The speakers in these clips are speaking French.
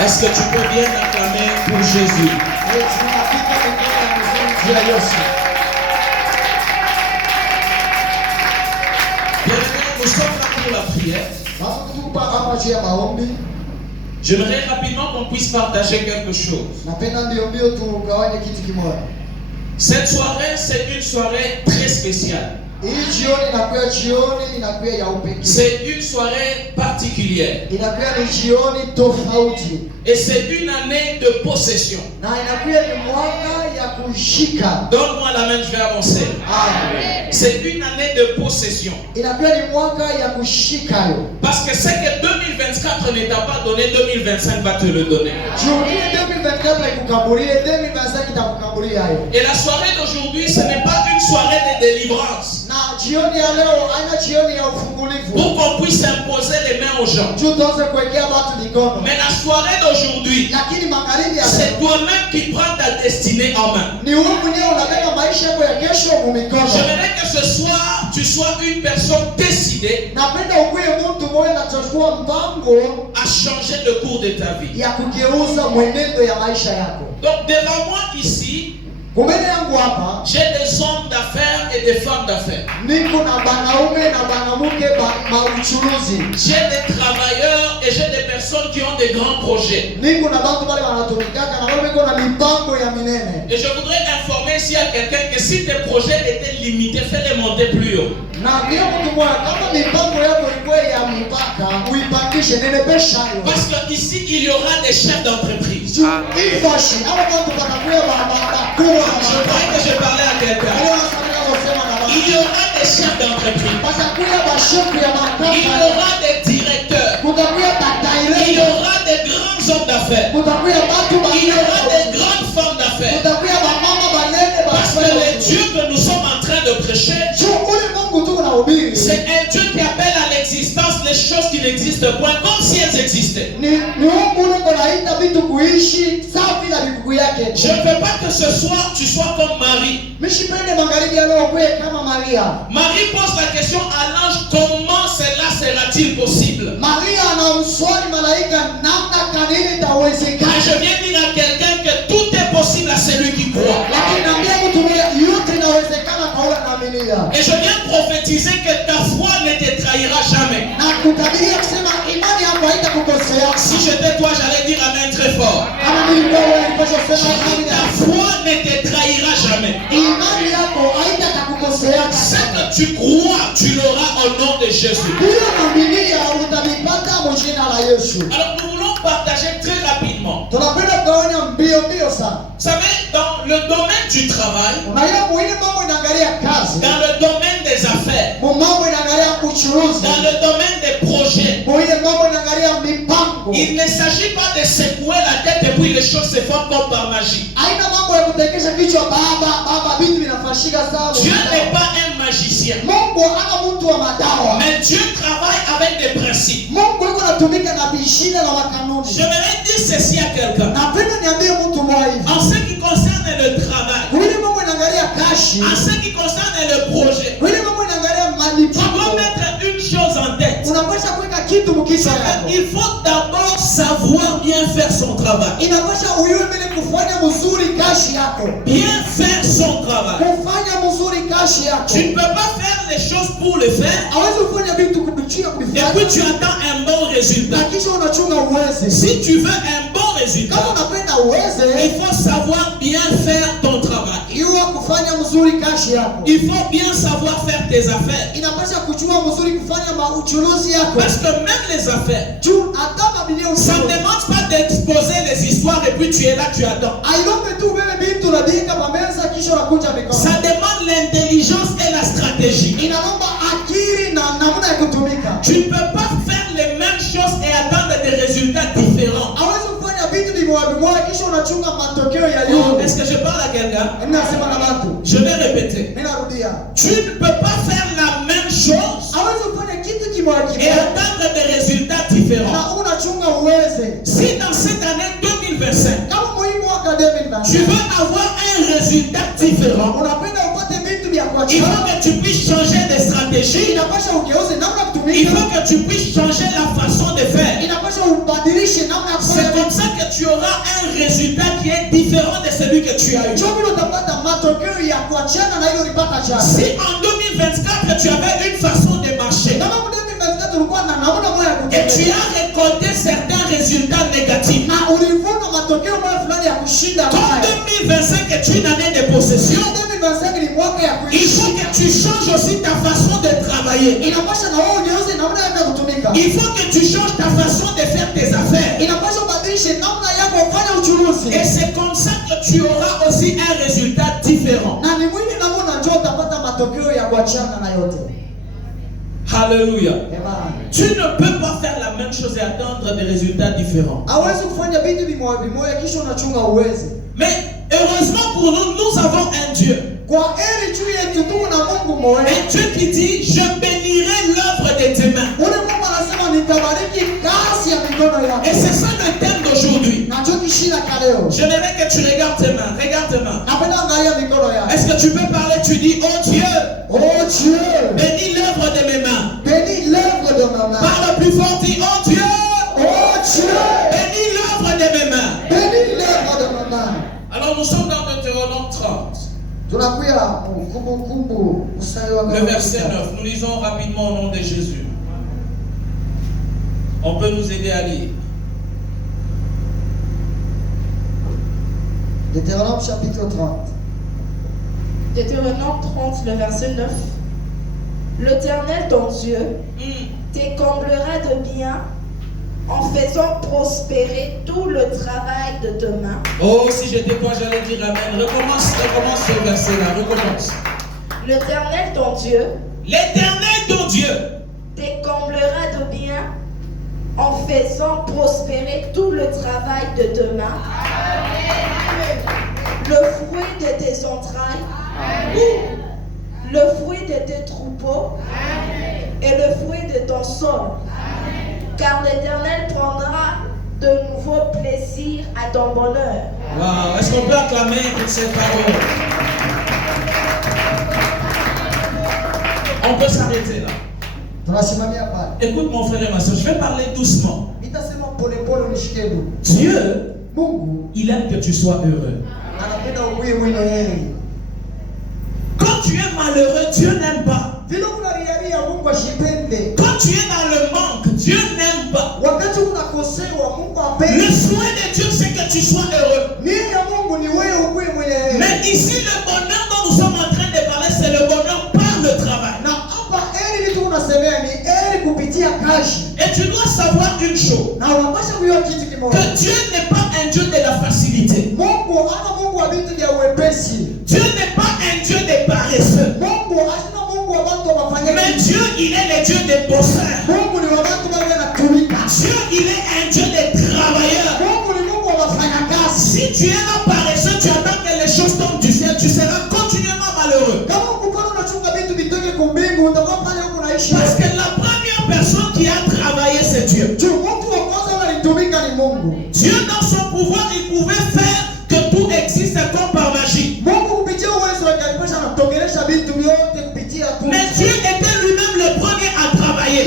Est-ce que tu peux bien acclamer pour Jésus? Bien-aimés, nous sommes là pour la prière. J'aimerais rapidement qu'on puisse partager quelque chose. Cette soirée, c'est une soirée très spéciale. C'est une soirée particulière. Et c'est une année de possession. Donne-moi la main, je vais avancer. C'est une année de possession. Parce que ce que 2024 ne t'a pas donné, 2025 va te le donner. Et la soirée d'aujourd'hui, ce n'est pas une soirée de délivrance. Pour qu'on puisse imposer les mains aux gens. Mais la soirée d'aujourd'hui, c'est toi-même qui prends ta destinée en main. J'aimerais que ce soir, tu sois une personne décidée à changer le cours de ta vie. Donc devant moi ici, j'ai des hommes d'affaires et des femmes d'affaires. J'ai des travailleurs et j'ai des personnes qui ont des grands projets. Et je voudrais informer ici à quelqu'un que si tes projets étaient limités, fais-les monter plus haut. Parce qu'ici, il y aura des chefs d'entreprise. Je croyais que je parlais à quelqu'un. Il y aura des chefs d'entreprise. Il y aura des directeurs. Il y aura des grands hommes d'affaires. Il y aura des grandes femmes d'affaires. Parce que le Dieu que nous sommes en train de prêcher, c'est un Dieu qui appelle à l'existence les choses qui n'existent point comme si elles existaient. Je ne veux pas que ce soir tu sois comme Marie. Marie pose la question à l'ange, comment cela sera-t-il possible? Et je viens dire à quelqu'un que tout est possible à celui qui croit. Et je viens prophétiser que ta foi ne te trahira jamais. Si j'étais toi, j'allais dire amen très fort. Ta foi ne te trahira jamais. Ce que tu crois, tu l'auras au nom de Jésus. Alors nous voulons partager très rapidement. Vous savez, dans le domaine du travail, dans le domaine des affaires, dans le domaine des projets, il ne s'agit pas de secouer la tête et puis les choses se font comme par magie. Dieu n'est pas un magicien. Mais Dieu travaille avec des principes. J'aimerais dire ceci à quelqu'un. En ce qui concerne le travail, en ce qui concerne le projet, tu dois mettre une chose en tête. Il faut d'abord savoir bien faire son travail. Bien faire son travail. Tu ne peux pas faire les choses pour le faire et puis tu attends un bon résultat. Si tu veux un bon résultat, il faut savoir bien faire ton travail. Il faut bien savoir faire tes affaires. Parce que même les affaires, ça ne demande pas d'exposer les histoires et puis tu es là, tu attends. Ça demande l'intelligence et la stratégie. Tu ne peux pas faire les mêmes choses et attendre des résultats différents. Est-ce que je parle à quelqu'un? Je vais répéter. Tu ne peux pas faire la même chose et attendre des résultats différents. Si dans cette année 2025, tu veux avoir un résultat différent, il faut que tu puisses changer de stratégie. Il faut que tu puisses changer la façon de faire. C'est comme ça que résultat qui est différent de celui que tu as eu. Si en 2024 tu avais une façon de marcher et tu as récolté certains résultats négatifs, comme 2025 est une année de possession, il faut que tu changes aussi ta façon de travailler. Il faut que tu changes ta façon de faire tes affaires. Et c'est comme ça que tu auras aussi un résultat différent. Alléluia. Tu ne peux pas faire la même chose et attendre des résultats différents. Mais heureusement pour nous, nous avons un Dieu. Un Dieu qui dit, je bénirai l'œuvre de tes mains. Et c'est ça le thème d'aujourd'hui. J'aimerais que tu regardes tes mains. Regarde tes mains. Est-ce que tu peux parler? Tu dis, oh Dieu, bénis l'œuvre de mes mains. Parle plus fort, dis, oh Dieu, bénis l'œuvre de mes mains. Alors nous sommes dans Deutéronome 30. Le verset 9. Nous lisons rapidement au nom de Jésus. On peut nous aider à lire. Deutéronome chapitre 30. Deutéronome 30, le verset 9. L'Éternel ton Dieu t'écomblera de bien en faisant prospérer tout le travail de tes mains. Oh, si j'étais toi, j'allais dire amen. Recommence ce verset-là. Recommence. L'Éternel ton Dieu t'écomblera de bien en faisant prospérer tout le travail de tes mains. Le fruit de tes entrailles, le fruit de tes troupeaux et le fruit de ton sol. Car l'Éternel prendra de nouveau plaisir à ton bonheur. Wow. Est-ce qu'on peut acclamer pour ces paroles? On peut s'arrêter là. Écoute mon frère et ma soeur, je vais parler doucement. Dieu, il aime que tu sois heureux. Quand tu es malheureux, Dieu n'aime pas. Quand tu es dans le manque, Dieu n'aime pas. Le souhait de Dieu, c'est que tu sois heureux. Mais ici, le bonheur dont nous sommes en train de parler, c'est le bonheur par le travail. Et tu dois savoir une chose, que Dieu n'est pas un Dieu de la facilité. Dieu n'est pas un Dieu des paresseux. Mais Dieu, il est le Dieu des bosseurs. Dieu, il est un Dieu des travailleurs. Si tu es un paresseux, tu attends que les choses tombent du ciel, tu seras continuellement malheureux. Parce que la première personne qui a travaillé, c'est Dieu. Dieu, dans son pouvoir, il pouvait faire que tout existe comme par magie. Mais Dieu était lui-même le premier à travailler.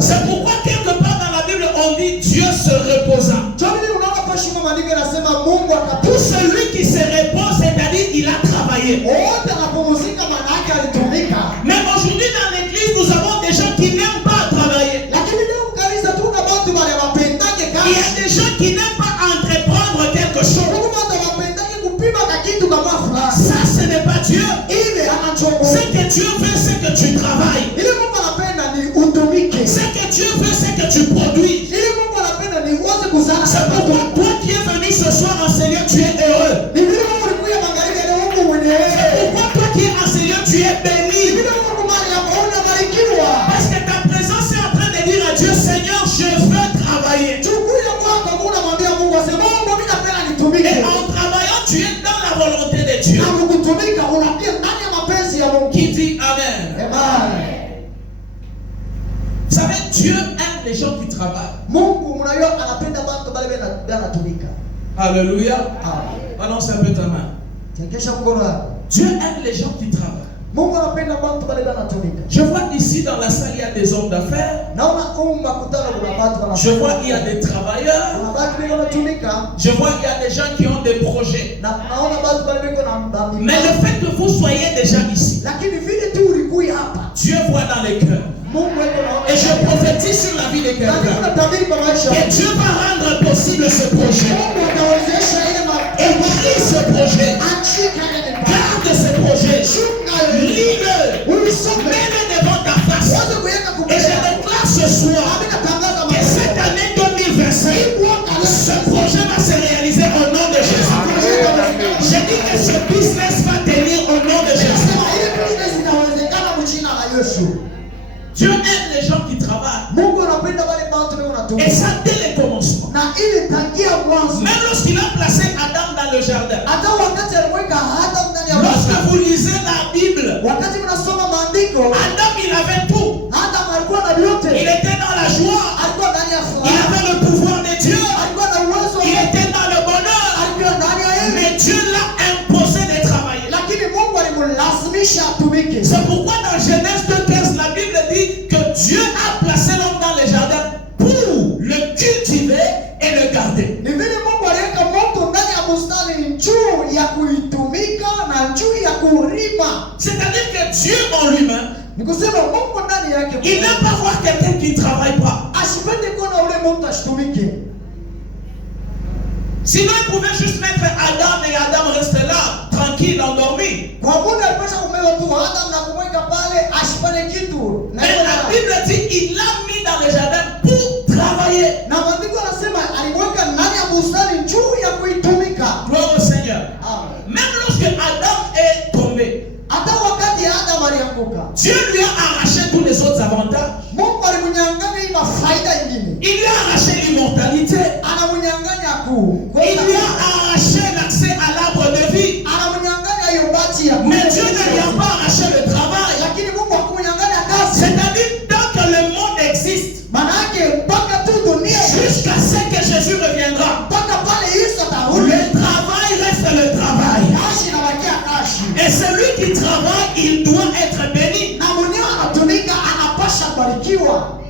C'est pourquoi quelque part dans la Bible on dit Dieu se reposa. Pour celui qui se repose, c'est-à-dire il a travaillé. Mais aujourd'hui dans l'église, nous avons des gens qui n'aiment pas travailler. Il y a des gens qui n'aiment pas entreprendre quelque chose. Ça, ce n'est pas Dieu. Ce que Dieu veut, c'est que tu travailles. Ce que Dieu veut, c'est que tu produis. C'est pourquoi toi qui es venu ce soir en Seigneur, tu es heureux. C'est pourquoi toi qui es en Seigneur, tu es béni. Parce que ta présence est en train de dire à Dieu, Seigneur, je veux travailler. Et en travaillant, tu es dans la volonté de Dieu. Qui dit Amen. Vous savez, Dieu aime les gens qui travaillent. Alléluia. Balance un peu ta main. Dieu aime les gens qui travaillent. Je vois ici dans la salle, il y a des hommes d'affaires. Je vois il y a des travailleurs. Je vois il y a des gens qui ont des projets. Mais le fait que vous soyez déjà ici, Dieu voit dans les cœurs. Et je prophétise sur la vie de quelqu'un. Et Dieu va rendre possible ce projet. Écris ce projet. Garde ce projet. Lis-le. Mets-le devant ta face. Et je déclare ce soir que cette année 2025, ce projet va se réaliser au nom de Jésus. Je dis que ce business va tenir au nom de Jésus. Dieu aime les gens qui travaillent. Et ça dès le commencement. Même lorsqu'il a placé Adam dans le jardin. Lorsque vous lisez la Bible, Adam il avait tout. Il était dans la joie. Il avait le pouvoir de Dieu. Il était dans le bonheur. Mais Dieu l'a imposé de travailler. C'est pourquoi dans Genèse 2:15, la Bible dit que Dieu a placé l'homme dans le jardin pour le cultiver et le garder. C'est-à-dire que Dieu en lui-même, il n'aime pas voir quelqu'un qui ne travaille pas. Sinon, il pouvait juste mettre Adam et Adam restait là, tranquille, endormi. Mais la Bible dit qu'il l'a mis dans le jardin pour travailler. Gloire au Seigneur. Même lorsque Adam est tombé, Dieu lui a arraché tous les autres avantages. Il lui a arraché l'immortalité. Il lui a arraché l'accès à l'arbre de vie. Mais Dieu ne lui a pas arraché le travail. C'est-à-dire, tant que le monde existe, jusqu'à ce que Jésus reviendra, le travail reste le travail. Et celui qui travaille, il doit être béni.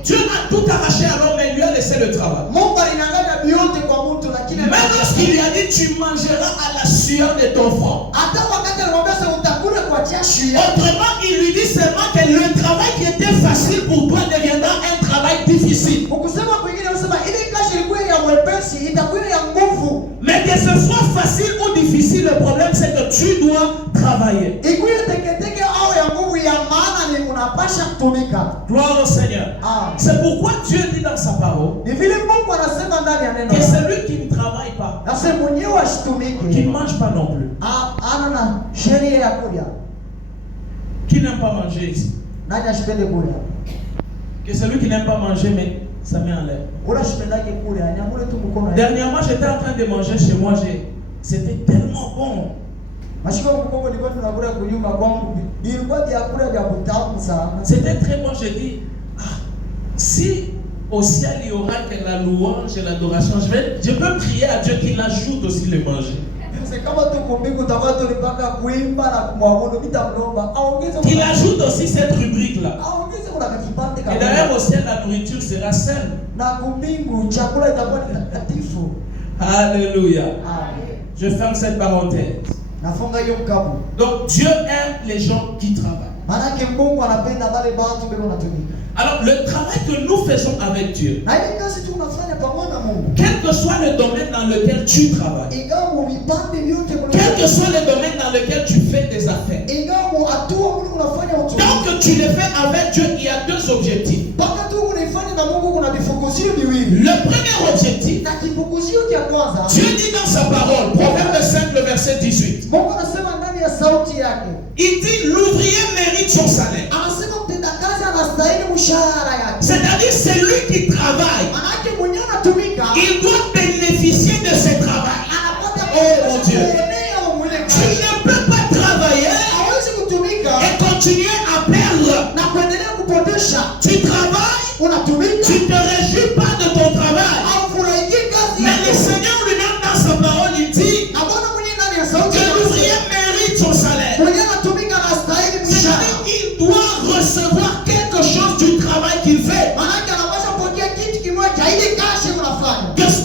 Dieu a tout arraché à l'homme et lui a laissé le travail. Même lorsqu'il lui a dit tu mangeras à la sueur de ton front. Autrement, il lui dit seulement que le travail qui était facile pour toi deviendra un travail difficile. Mais que ce soit facile ou difficile, le problème c'est que tu dois travailler. Gloire au Seigneur. C'est pourquoi Dieu dit dans sa parole que celui qui ne travaille pas, qui ne mange pas non plus, qui n'aime pas manger ici, que celui qui n'aime pas manger, mais ça met en l'air. Dernièrement, j'étais en train de manger chez moi, c'était tellement bon. C'était très bon, j'ai dit, si au ciel il y aura que la louange et l'adoration, je peux prier à Dieu qu'il ajoute aussi le manger. Qu'il ajoute aussi cette rubrique-là. Et d'ailleurs au ciel, la nourriture sera saine. Alléluia. Je ferme cette parenthèse. Donc Dieu aime les gens qui travaillent. Alors le travail que nous faisons avec Dieu, quel que soit le domaine dans lequel tu travailles, quel que soit le domaine dans lequel tu fais des affaires, tant que tu le fais avec Dieu, il y a deux objectifs. Le premier objectif, Dieu dit dans sa parole, Proverbe 5, le verset 18, il dit l'ouvrier mérite son salaire. C'est-à-dire celui qui travaille, il doit bénéficier de ce travail. Oh mon Dieu, tu ne peux pas travailler et continuer à perdre. Tu travailles, tu ne te réjouis pas de ton travail. Mais le Seigneur lui-même dans sa parole, il dit que l'ouvrier mérite son salaire. C'est-à-dire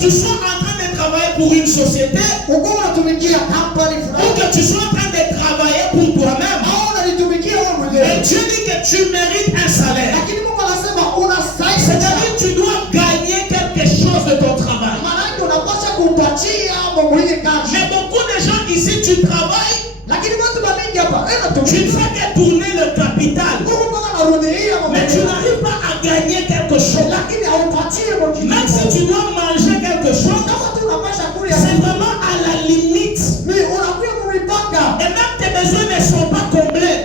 tu sois en train de travailler pour une société, ou que tu sois en train de travailler pour toi-même, et Dieu dit que tu mérites un salaire. C'est-à-dire que tu dois gagner quelque chose de ton travail. Mais beaucoup de gens ici, tu travailles, tu ne fais que tourner le capital, mais tu n'arrives pas à gagner quelque chose. Même si tu dois manger quelque chose, c'est vraiment à la limite. Et même tes besoins ne sont pas comblés.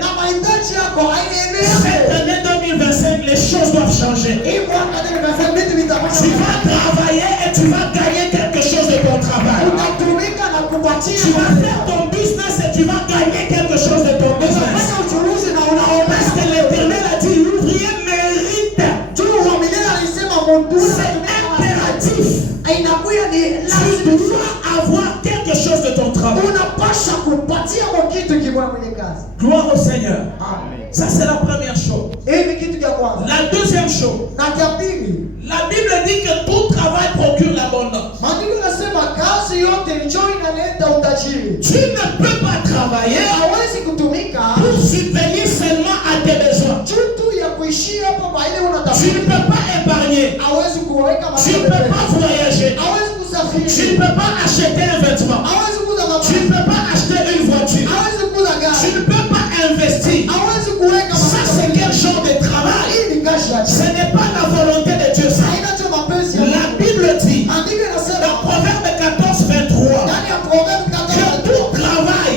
Cette année 2025, les choses doivent changer. Tu vas travailler et tu vas gagner quelque chose de ton travail. Tu vas faire ton business et tu vas gagner quelque chose de ton business. Parce que l'Éternel a dit, l'ouvrier mérite. C'est impératif. Tu dois avoir quelque chose de ton travail. Gloire au Seigneur. Amen. Ça, c'est la première chose. La deuxième chose, la Bible dit que tout travail procure l'abondance. Tu ne peux pas travailler pour subvenir seulement à tes besoins. Tu ne peux pas épargner. Tu ne peux pas voyager. Tu ne peux pas acheter un vêtement. Tu ne peux pas acheter une voiture. Tu ne peux pas investir. Ça, c'est quel genre de travail? Ce n'est pas la volonté de Dieu. Ça. La Bible dit, dans Proverbe 14, 23, que tout travail,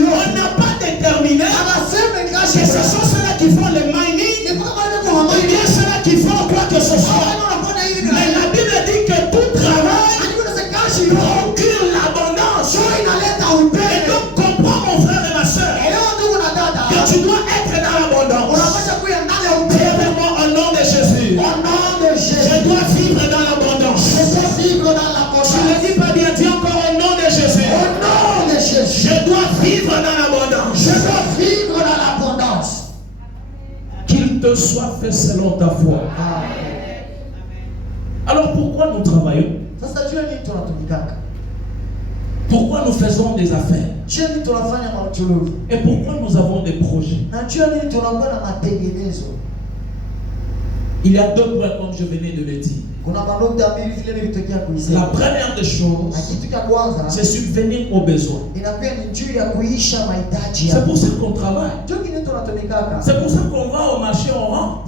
on n'a pas déterminé que ce sont ceux-là qui font le mining, ou bien ceux-là qui font quoi que ce soit. Mais la Bible dit que tout travail procure l'abondance. Et donc, comprends mon frère et ma soeur, que tu dois être dans l'abondance. Dis avec moi au nom de Jésus. Je dois vivre dans l'abondance. Je ne dis pas bien, dis encore au nom de Jésus. Je dois vivre dans l'abondance. Qu'il te soit fait selon ta foi. Alors pourquoi nous travaillons? Pourquoi nous faisons des affaires? Et pourquoi nous avons des projets? Il y a deux points comme je venais de le dire. La première des choses, c'est subvenir aux besoins. C'est pour ça qu'on travaille. C'est pour ça qu'on va au marché, on rentre.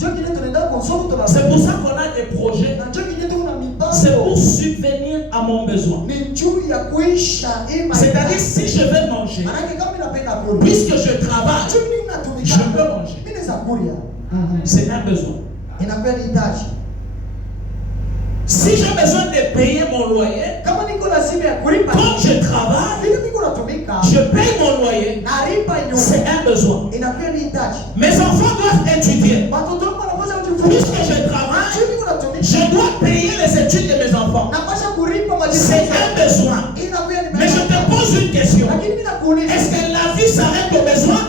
C'est pour ça qu'on a des projets. C'est pour subvenir à mon besoin. C'est-à-dire si je vais manger, puisque je travaille, je peux manger. C'est un besoin. Si j'ai besoin de payer mon loyer, comme je travaille, je paye mon loyer, c'est un besoin. Mes enfants doivent étudier. Puisque je travaille, je dois payer les études de mes enfants. C'est un besoin. Mais je te pose une question. Est-ce que la vie s'arrête aux besoins?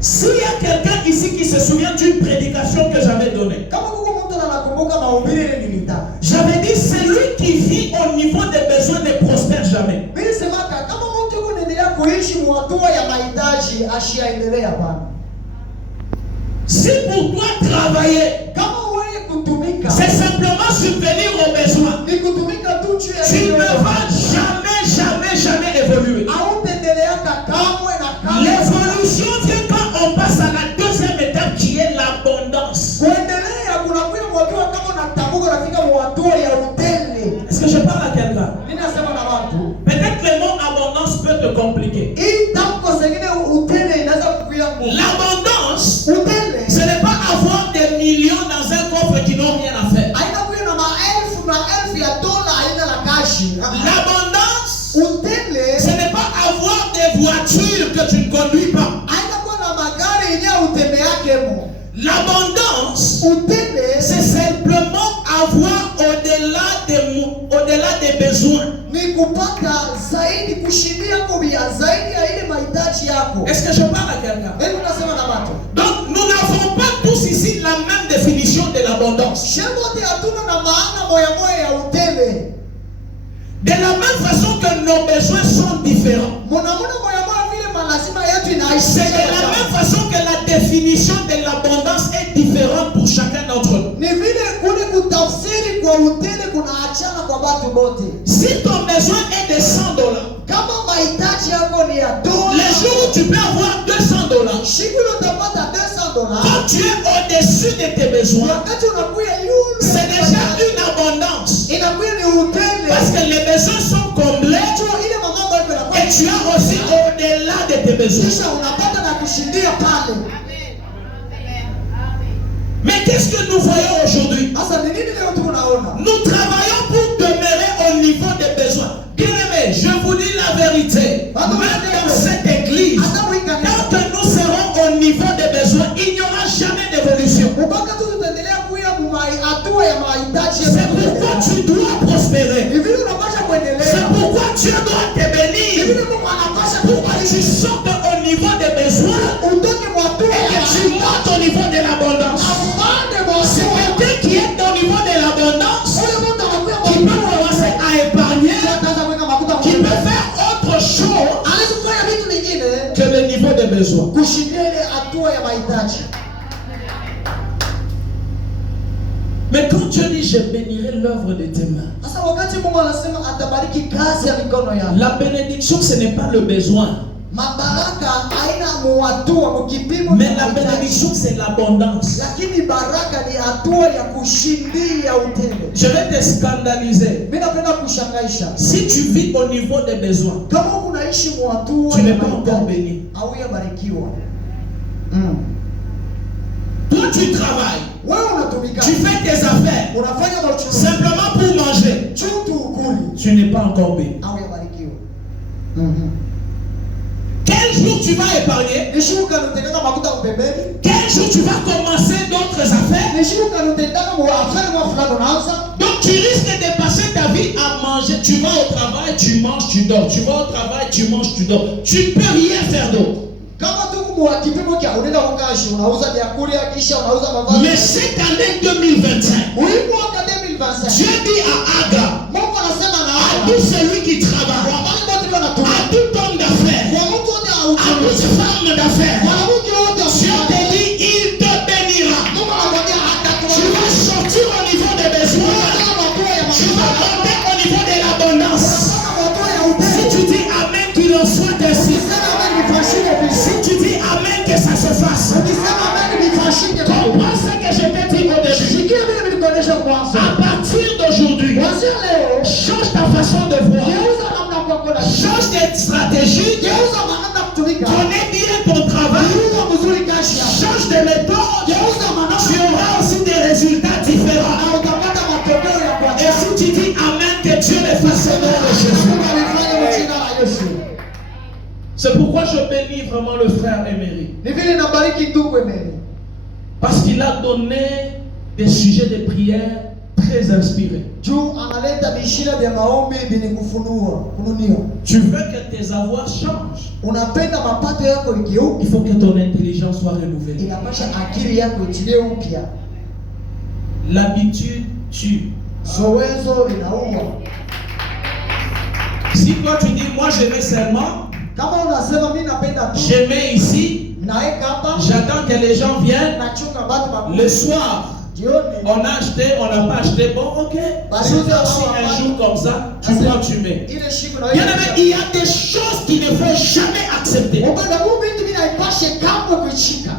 S'il y a quelqu'un ici qui se souvient d'une prédication que j'avais donnée, j'avais dit celui qui vit au niveau des besoins ne prospère jamais. Si pour toi travailler, c'est simplement subvenir aux besoins, tu ne vas jamais évoluer. L'évolution vient quand on passe à la deuxième étape qui est l'abondance. Est-ce que je parle à quelqu'un? Peut-être que le mot abondance peut te compliquer. L'abondance, ce n'est pas avoir des millions dans un coffre qui n'ont rien à faire. L'abondance, ce n'est pas avoir des voitures que tu ne conduis pas. L'abondance, c'est simplement avoir au-delà des besoins. Est-ce que je parle à quelqu'un? Donc nous n'avons pas tous ici la même définition définition de l'abondance. De la même façon que nos besoins sont différents, c'est de la même façon que la définition de l'abondance est différente pour chacun d'entre nous. Si ton besoin est de $100, les jours où tu peux avoir $200, quand tu es au-dessus de tes besoins, c'est déjà une abondance. Parce que les besoins sont comblés et tu as aussi au-delà de tes besoins. Mais qu'est-ce que nous voyons aujourd'hui? Nous travaillons pour demeurer au niveau des besoins. Bien-aimés, je vous dis la vérité. Même dans cette église, tant que nous serons au niveau des besoins, il n'y aura jamais d'évolution. C'est pourquoi tu dois prospérer. C'est pourquoi Dieu doit te bénir. Pour que tu sortes au niveau des besoins et que tu montes au niveau de l'abondance. C'est quelqu'un qui est au niveau de l'abondance qui peut commencer à épargner, qui peut faire autre chose que le niveau des besoins. Mais quand Dieu dit je bénirai l'œuvre de tes mains, la bénédiction ce n'est pas le besoin. Mais la bénédiction c'est l'abondance. Je vais te scandaliser. Si tu vis au niveau des besoins, tu n'es pas encore béni. Toi tu travailles, tu fais tes affaires simplement pour manger, tu n'es pas encore béni. Quel jour tu vas épargner? Quel jour tu vas commencer d'autres affaires? Donc tu risques de passer ta vie à manger. Tu vas au travail, tu manges, tu dors. Tu vas au travail, tu manges, tu dors. Tu ne peux rien faire d'autre. Mais cette année 2025, Dieu dit à Aga, à tout celui qui travaille, à tout homme d'affaires, à toute femme d'affaires, Dieu te dit, il te bénira. Tu vas sortir au niveau des besoins, tu vas monter au niveau de l'abondance. Si tu dis Amen, qu'il en soit ainsi. Si tu dis Amen, que ça se fasse. Comprends ce que je t'ai dit au début. À partir d'aujourd'hui, change ta façon de voir. Change de stratégie. Connais bien ton travail. Change de méthode. Tu auras aussi des résultats différents. Et si tu dis Amen, que Dieu le fasse au nom de Jésus. C'est pourquoi je bénis vraiment le frère Emery. Parce qu'il a donné des sujets de prière très inspirés. Tu veux que tes avoirs changent. Il faut que ton intelligence soit renouvelée. L'habitude tue. Si toi tu dis moi je vais seulement, je mets ici, j'attends que les gens viennent. Le soir, on a acheté, on n'a pas acheté. Bon, ok. Si un jour comme ça, tu prends, tu mets. Bien aimé, il y a des choses qu'il ne faut jamais accepter.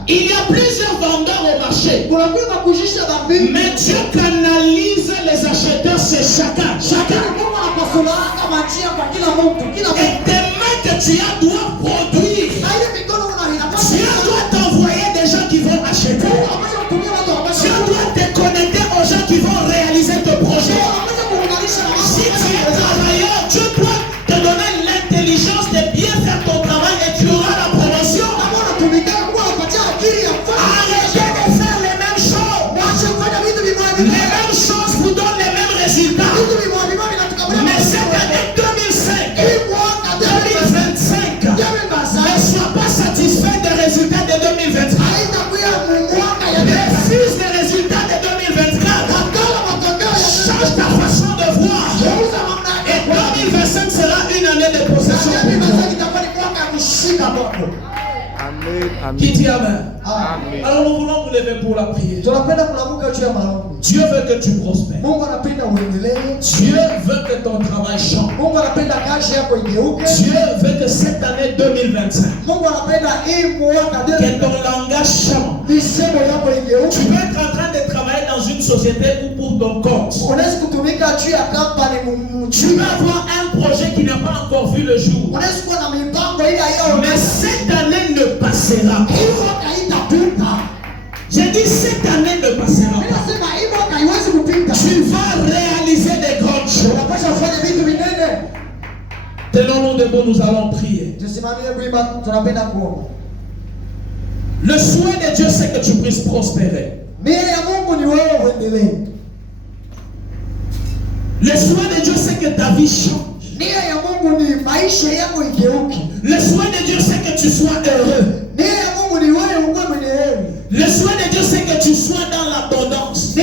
Il y a plusieurs vendeurs au marché. Mais Dieu canalise les acheteurs, c'est chacun. Et demain que tu dois produire, Dieu doit t'envoyer des gens qui vont acheter. Dieu doit te connecter aux gens qui vont réaliser ton projet. Si tu es travailleur, Dieu doit te donner l'intelligence de bien faire ton travail et tu auras la promotion. Arrêtez de faire les mêmes choses. Les mêmes choses vous donnent les mêmes résultats. Mais cette année 2005, 2025, Amen. Qui dit Amen? Amen. Alors nous voulons nous lever pour la prière. Dieu veut que tu prospères. Dieu veut que ton travail change. Dieu veut que cette année 2025, que ton langage change. Tu peux être en train de travailler dans une société ou pour ton compte. Tu peux avoir un projet qui n'a pas encore vu le jour. Mais cette année ne passera pas. J'ai dit cette année ne passera pas. Tu vas réaliser des grandes choses. Tenons-nous debout, nous allons prier. Le souhait de Dieu, c'est que tu puisses prospérer. Le souhait de Dieu, c'est que ta vie change. Le souhait de Dieu, c'est que tu sois heureux. Le souhait de Dieu, c'est que tu sois dans l'abondance.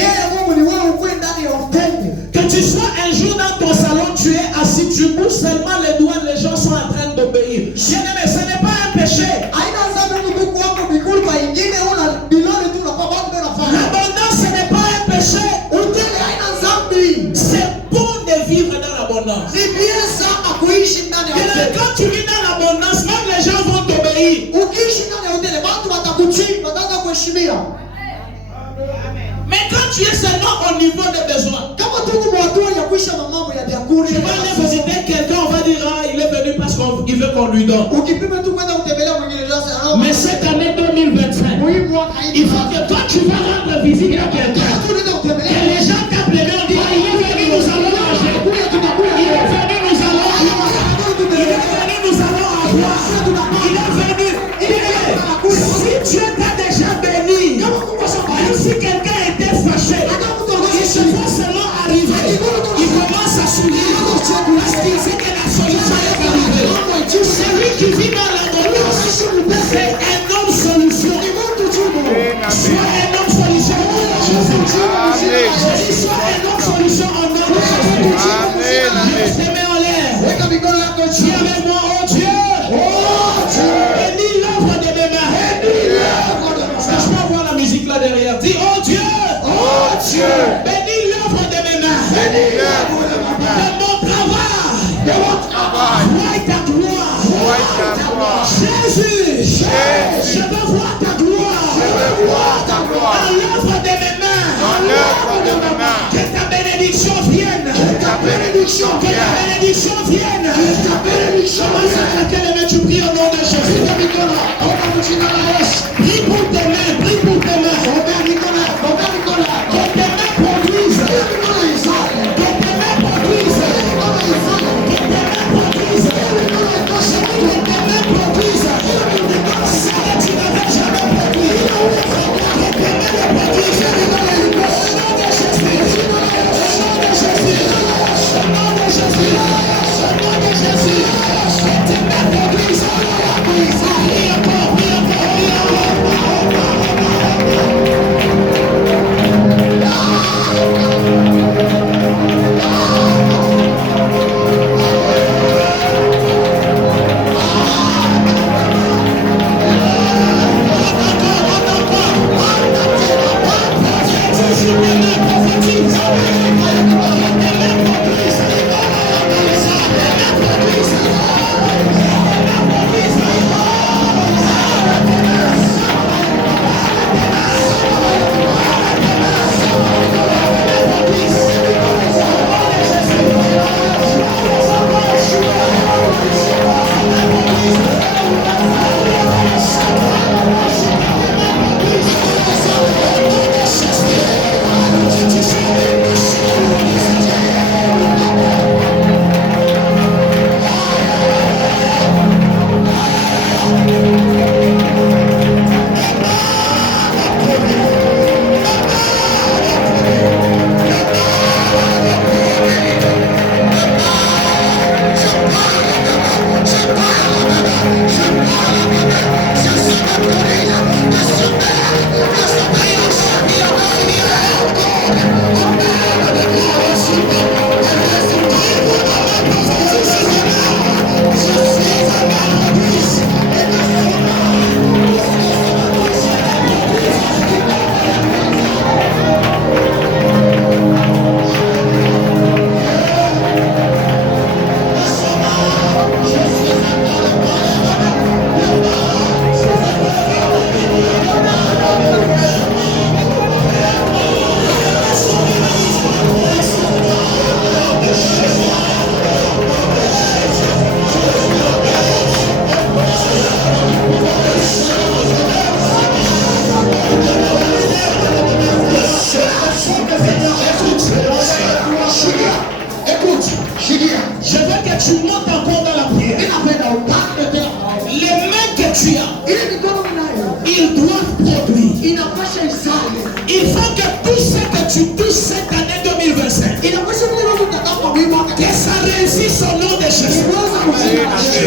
Que tu sois un jour dans ton salon, tu es assis, tu bouges seulement les doigts, les gens sont en train d'obéir. Bien-aimé, ce n'est pas un péché. L'abondance, ce n'est pas un péché. C'est bon de vivre dans l'abondance. Et quand tu vis dans l'abondance, même les gens vont t'obéir. Mais quand tu es seulement au niveau des besoins, tu vas aller visiter quelqu'un, on va dire ah, il est venu parce qu'il veut qu'on lui donne. Mais cette année 2025, il faut que toi tu vas rendre visite à quelqu'un. Et les gens tapent les mains, disent il est venu, nous allons manger. Il est venu, nous allons avoir. Il est venu, nous allons avoir. Il est venu. Si Dieu t'a déjà béni, même si quelqu'un était fâché, il se voit seulement arriver. Il commence à sourire parce qu'il sait que la solution est arrivée. Celui qui vit dans l'abondance, c'est un homme solution. Sois un homme solution. Je dis sois un homme solution en nom de Jésus. Je te mets en l'air. Dis avec moi, oh Dieu. Bénis l'œuvre de mes mains. Je peux voir la musique là derrière. Dis oh Dieu. Oh Dieu. Bénis l'œuvre de mes mains. Bénis l'œuvre de mes mains. De mon travail. De mon travail. Vois ta gloire. Vois ta gloire. Jésus. Je veux voir ta gloire. Je veux voir ta gloire. Dans l'œuvre de mes mains. Dans l'œuvre de mes mains. Que ta bénédiction vienne. Que ta bénédiction Que ta vienne. bénédiction vienne. Que ta bénédiction vienne. Commence à claquer les mains, tu pries au nom de Jésus. Prie pour tes mains, prie pour tes mains. Que tes mains produisent. Que tes mains produisent. Que tes mains produisent. Que tes mains produisent. Ça que tu n'avais jamais produit. Que tes mains le produisent. Au nom de Jésus. Au nom de Jésus. Au nom de Jésus. Au nom de Jésus. Que tes mains produisent.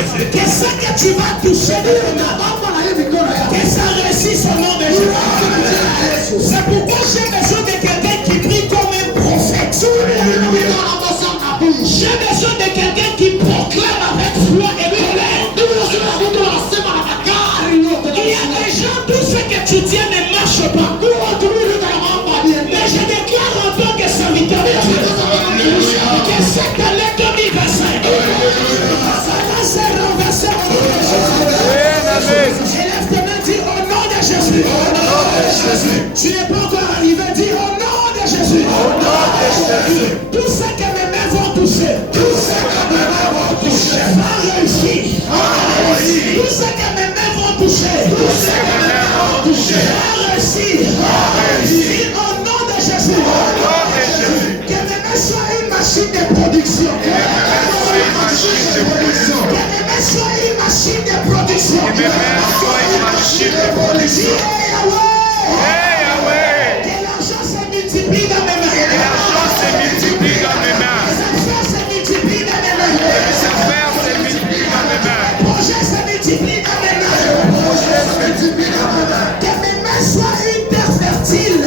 Jésus. Que ce que tu vas toucher, que ça réussisse au nom de Jésus. C'est pourquoi j'ai besoin de quelqu'un qui prie comme un prophète. J'ai besoin de quelqu'un qui proclame avec foi et colère. Il y a des gens, tout ce que tu tiens ne marche pas. Mais je déclare en tant que serviteur de Dieu que cette année 2025, ça va se renverser au nom de Jésus. Élève tes mains, dis au nom de Jésus. Tu n'es pas encore arrivé, dis au nom de Jésus. Tout ce que mes mains vont toucher, va réussir. Tout ce que mes mains vont toucher, va réussir. Dis au nom de Jésus. Que mes mains soient une machine de production. Que mes mains soient une machine de production. Que l'argent se multiplie dans mes mains. Que les affaires se multiplient dans mes mains. Les projets se multiplient dans mes mains. Que mes mains soient une terre fertile.